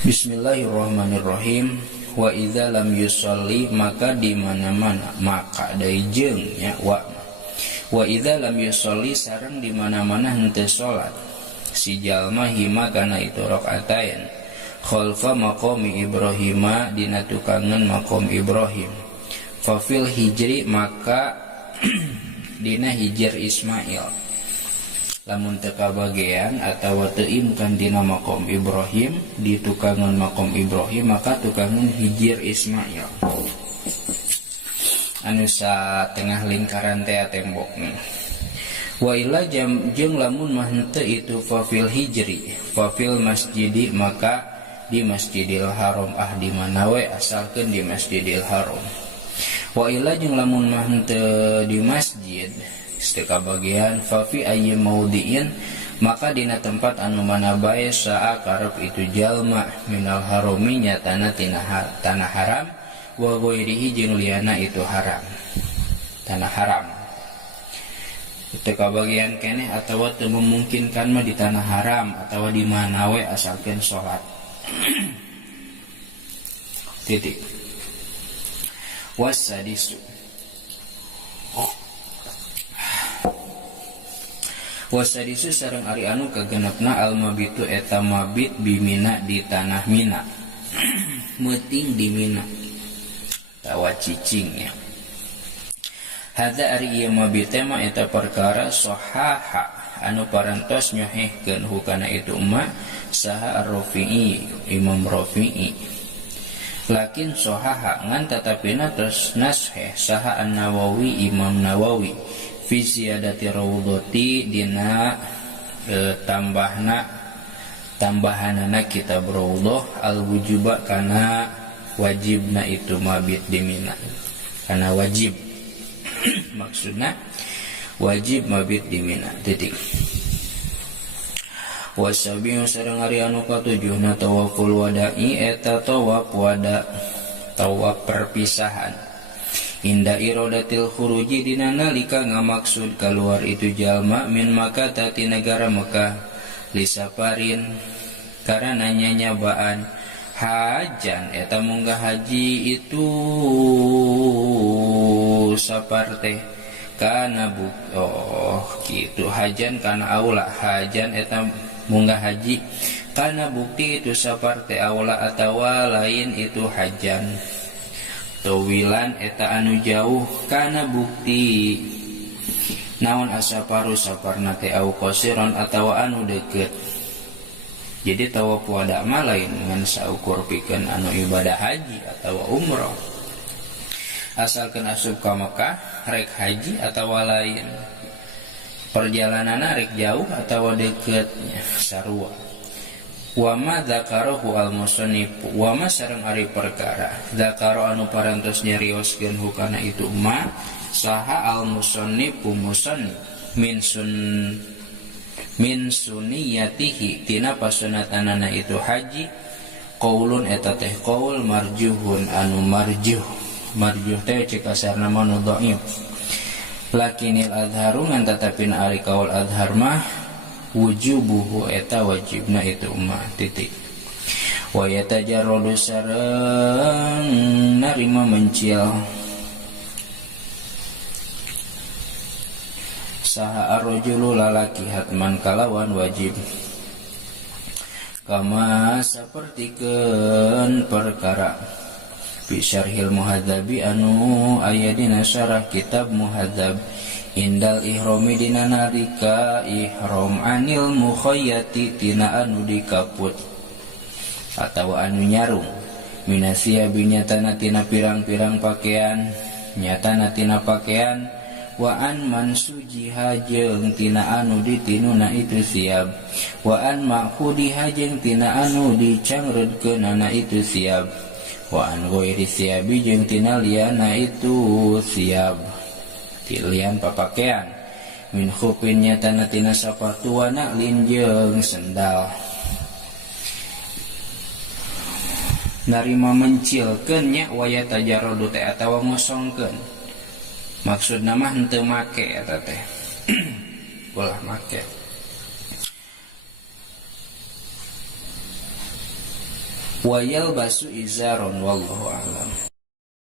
Bismillahirrahmanirrahim. Wa idza lam yusolli, maka di mana-mana, maka deui jeung nya wa idza lam yusolli sareng di mana-mana henteu salat si jalma hima kana itu rakaatain khalfa maqami Ibrahim, dina tukangan maqam Ibrahim, fa fil hijri, maka dina hijr Ismail. Lamun teu kabagean atawa teu imkan dina maqam Ibrahim, di tukangan maqam Ibrahim, maka tukangan hijir Ismail anu satengah lingkaran teh tembokna. Wa illa jeung lamun mah henteu itu fafil hijri, fafil masjidi, maka di Masjidil Haram, di mana we asalkeun di Masjidil Haram. Wa illa jeung lamun mah henteu di masjid seteka bagian fafi ayyi maudiin, maka dina tempat anu mana bae saa karep itu jalma minal harami nyatana tina tanah haram, wa ghairihi jeung liana itu haram tanah haram. Seteka bagian keneh atawa teu memungkinkan mah di tanah haram atawa di mana we asalkeun salat. Titik. Wasadisu wasadisu sareng ari anu kagenepna al-mabitu eta mabit bimina di tanah Mina meuting di Mina tawa cicingnya. Hadza ari ieu mabit mah eta perkara sahaha anu parantos nyohehkeun hukana itu umma saha ar-Rafi'i Imam Rafi'i. Lakin sahaha ngan tatapina tos nasheh saha an-Nawawi Imam Nawawi fi ziyadati raudhati dina tambahanana kitab raudhah al-wujuba kana wajibna itu mabit di Mina, kana wajib maksudna wajib mabit di Mina. Titik. Wasabiyu sareng ari anu katujuhna tawaful wada'i eta tawaf wada, tawaf perpisahan. Inda irodatil khuruji dina nalika ngamaksud keluar itu jalma min Makkah ti negara Mekah lisaparin karena nyanyabaan hajan eta munggah haji itu saparte kana kitu hajan kana aula hajan eta munggah haji kana bukti itu saparte aula atawa lain itu hajan tawilan eta anu jauh kana bukti naon asaparu saparna teh au qasiron atawa anu deukeut. Jadi tawaf wada mah lain ngan saukur pikeun anu ibadah haji atawa umrah. Asalkeun asup ka Mekah rek haji atawa lain. Perjalananna rek jauh atawa deukeut sarua. Wa ma dzakarahu al-musannif, wa ma sareng ari perkara dzakara anu parantos nyarioskeun hukana itu ma saha al-musannif musannif min sunniyatihi tina pasunatanana itu haji qaulun eta teh qaul marjuhun anu marjuh teh cek asarna manu dhaif. Lakinil adharu ngan tatapin ari qaul adhar mah wujubuhu eta wajibna itu umma. Titik. Wa yatajarradu sareng narima mencil saha ar-rajulu lalaki hatman kalawan wajib kama sapertikeun perkara bi syarhil muhadzabi anu aya dina syarah kitab muhadzab indal ihrami dina narika ihram anil mukhayyati tina anu dikaput atawa anu nyarung minasia binyatana tina pirang-pirang pakaian nyatana tina pakaian wa an mansujiha jeung tina anu ditinuna itu siab wa an ma'khudiha jeung tina anu dicangredkeunana itu siab wa an ghairi siabi jeung tina liana itu siab tilian papakaian min khufin nyatana tina sapatu wa na'lin jeung sendal. Narima mencilkeun nya wa yatajarradu teh atawa ngosongkeun maksudna mah henteu make eta teh ulah make wa yalbasu izaron wallahu a'lam.